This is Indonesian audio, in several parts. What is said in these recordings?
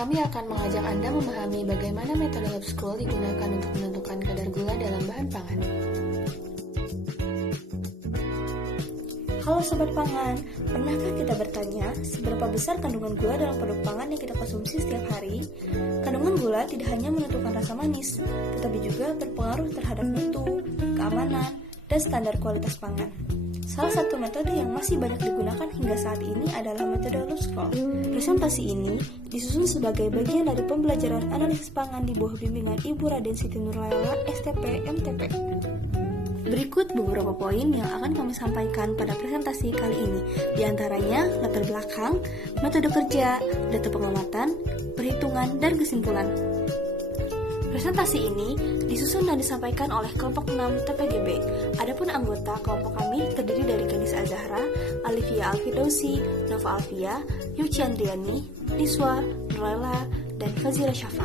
Kami akan mengajak Anda memahami bagaimana metode lab scroll digunakan untuk menentukan kadar gula dalam bahan pangan. Halo Sobat Pangan, pernahkah kita bertanya seberapa besar kandungan gula dalam produk pangan yang kita konsumsi setiap hari? Kandungan gula tidak hanya menentukan rasa manis, tetapi juga berpengaruh terhadap mutu, keamanan, dan standar kualitas pangan. Salah satu metode yang masih banyak digunakan hingga saat ini adalah metode lab scroll. Presentasi ini disusun sebagai bagian dari pembelajaran analisis pangan di bawah bimbingan Ibu Raden Siti Nurlayla, STP, MTP. Berikut beberapa poin yang akan kami sampaikan pada presentasi kali ini. Di antaranya latar belakang, metode kerja, data pengamatan, perhitungan, dan kesimpulan. Presentasi ini disusun dan disampaikan oleh kelompok 6 TPGB. Adapun anggota kelompok kami terdiri dari Gadis Azahra, Alivia Alfidausi, Nova Alfia, Yuci Andriani, Niswa, Nurlela, dan Fazira Syafa.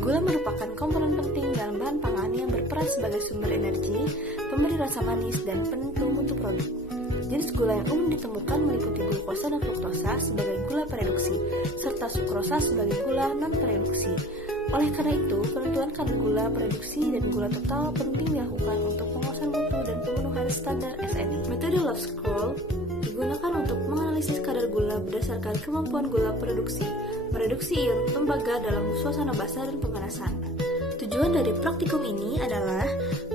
Gula merupakan komponen penting dalam bahan pangan yang berperan sebagai sumber energi, pemberi rasa manis, dan penentu mutu produk. Jenis gula yang umum ditemukan meliputi glukosa dan fruktosa sebagai gula pereduksi, serta sukrosa sebagai gula non-pereduksi. Oleh karena itu, penentuan kadar gula pereduksi dan gula total penting dilakukan untuk pengawasan mutu dan pemenuhan standar SNI. Metode lab scroll digunakan untuk menganalisis kadar gula berdasarkan kemampuan gula mereduksi ion tembaga dalam suasana basah dan pemanasan. Tujuan dari praktikum ini adalah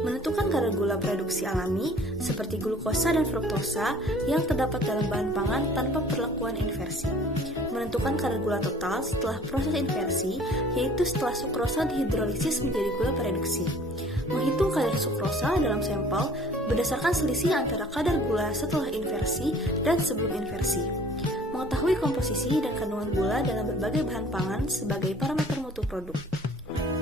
menentukan kadar gula produksi alami seperti glukosa dan fruktosa yang terdapat dalam bahan pangan tanpa perlakuan inversi. Menentukan kadar gula total setelah proses inversi, yaitu setelah sukrosa dihidrolisis menjadi gula produksi. Menghitung kadar sukrosa dalam sampel berdasarkan selisih antara kadar gula setelah inversi dan sebelum inversi. Mengetahui komposisi dan kandungan gula dalam berbagai bahan pangan sebagai parameter mutu produk.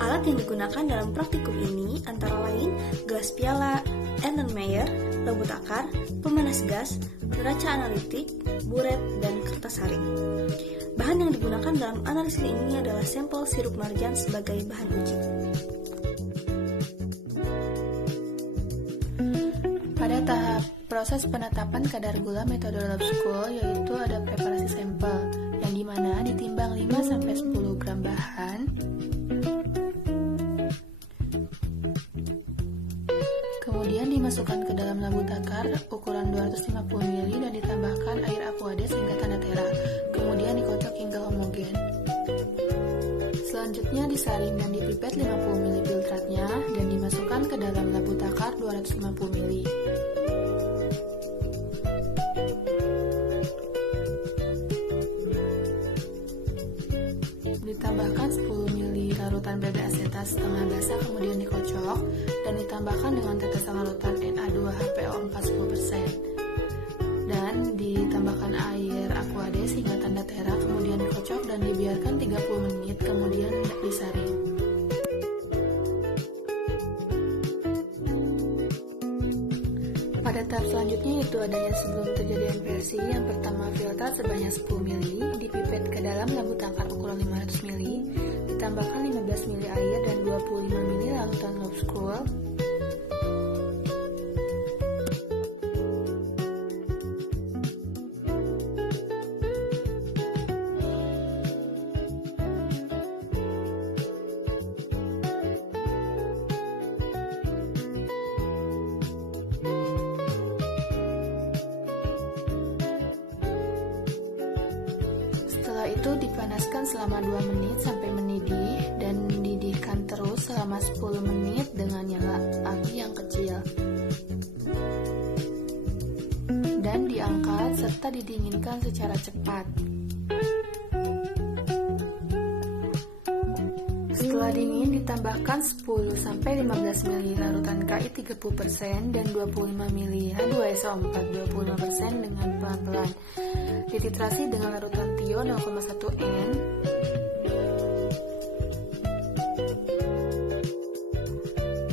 Alat yang digunakan dalam praktikum ini antara lain gelas piala, Erlenmeyer, lampu takar, pemanas gas, neraca analitik, buret, dan kertas haring. Bahan yang digunakan dalam analisis ini adalah sampel sirup marjan sebagai bahan uji. Pada tahap proses penetapan kadar gula metode lab scroll yaitu ada preparasi sampel yang dimana ditimbang 5-10 gram bahan, kemudian dimasukkan ke dalam lampu takar ukuran 250 ml dan ditambahkan air aquades hingga tanda tera, kemudian dikocok hingga homogen. Selanjutnya disaring dan dipipet 50 ml filtratnya dan dimasukkan ke dalam lampu takar 250 ml. Ditambahkan 10 ml larutan BB asetat setengah basah kemudian dikocok dan ditambahkan dengan tetesan larutan Na2HPO 40% dan ditambahkan air aquades hingga tanda tera kemudian dikocok dan dibiarkan 30 menit kemudian disaring. Pada tahap selanjutnya yaitu adanya sebelum terjadi inversi. Yang pertama, filter sebanyak 10 ml dipipet ke dalam lampu takar ukuran 500 ml, ditambahkan 15 ml air dan 25 ml larutan lab scroll. Setelah itu dipanaskan selama 2 menit sampai mendidih dan didihkan terus selama 10 menit dengan nyala api yang kecil. Dan diangkat serta didinginkan secara cepat. Setelah dingin ditambahkan 10-15 ml larutan KI 30% dan 25 ml H2SO4 25% dengan pelan-pelan. Dititrasi dengan larutan Tio 0,1 N.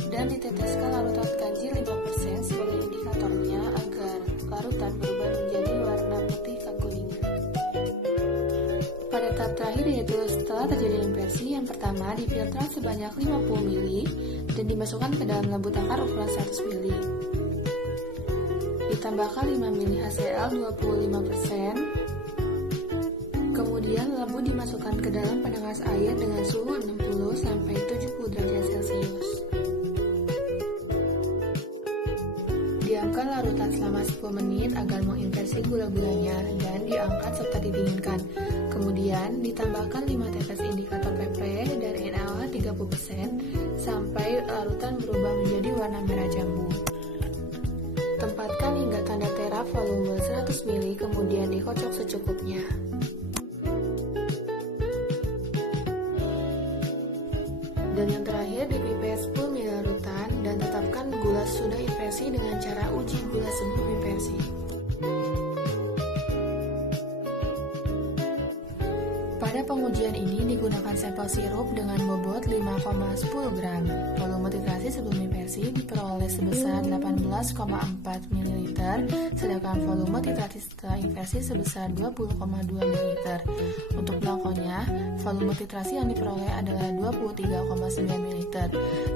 Dan diteteskan larutan kanji 5% sebagai indikatornya agar larutan berubah menjadi warna putih kekuningan. Pada tahap terakhir yaitu setelah terjadi inversi, yang pertama difilter sebanyak 50 ml dan dimasukkan ke dalam lampu takar ukuran 100 ml. Ditambahkan 5 ml HCl 25%, kemudian labu dimasukkan ke dalam penaras air dengan suhu 60-70 derajat Celcius. Diamkan larutan selama 10 menit agar menginversi gula-gulanya dan diangkat serta didinginkan. Kemudian ditambahkan 5 tetes indikator PP dari NaOH 30% sampai larutan berubah menjadi warna merah jambu. Tempatkan hingga tanda tera volume 100 ml kemudian dikocok secukupnya. Dan yang terakhir dipipet 10 ml larutan dan tetapkan gula sudah inversi dengan cara uji gula sebelum inversi. Pada pengujian ini digunakan sampel sirup dengan bobot 5,10 gram. Volume titrasi sebelum inversi diperoleh sebesar 18,4 ml, sedangkan volume titrasi setelah inversi sebesar 20,2 ml. Untuk belangkonya, volume titrasi yang diperoleh adalah 23,9 ml.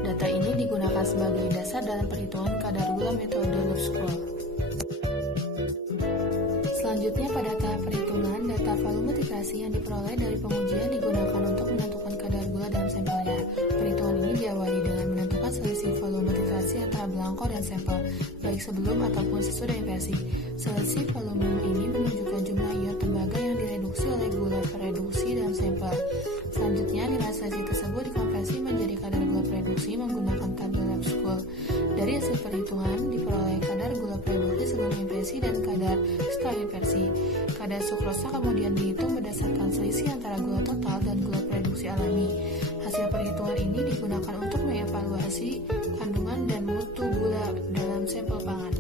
Data ini digunakan sebagai dasar dalam perhitungan kadar gula metode Loeb-Scroll. Selanjutnya pada tahap perhitungan, data volume titrasi yang diperoleh dari pengujian digunakan untuk menentukan kadar gula dalam sampelnya. Perhitungan ini diawali dengan menentukan selisih volume titrasi antara belangko dan sampel, baik sebelum ataupun sesudah inversi. Selisih volume ini menunjukkan jumlah ion tembaga yang direduksi oleh gula pereduksi dalam sampel. Selanjutnya, nilai selisih tersebut dikonversi menjadi kadar gula pereduksi menggunakan tabel Loeb-Scroll. Dari hasil perhitungan, diperoleh kadar gula pereduksi sebelum inversi dan kadar setelah inversi. Kadar sukrosa kemudian dihitung berdasarkan selisih antara gula total dan gula pereduksi alami. Hasil perhitungan ini digunakan untuk mengevaluasi kandungan dan mutu gula dalam sampel pangan.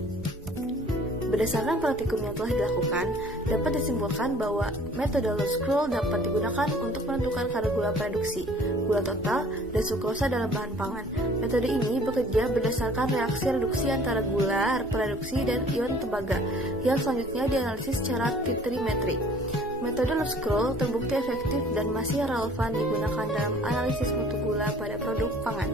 Berdasarkan praktikum yang telah dilakukan, dapat disimpulkan bahwa metode Loeb-Scroll dapat digunakan untuk menentukan kadar gula produksi, gula total, dan sukrosa dalam bahan pangan. Metode ini bekerja berdasarkan reaksi reduksi antara gula produksi dan ion tembaga, yang selanjutnya dianalisis secara titrimetri. Metode Loeb-Scroll terbukti efektif dan masih relevan digunakan dalam analisis mutu gula pada produk pangan.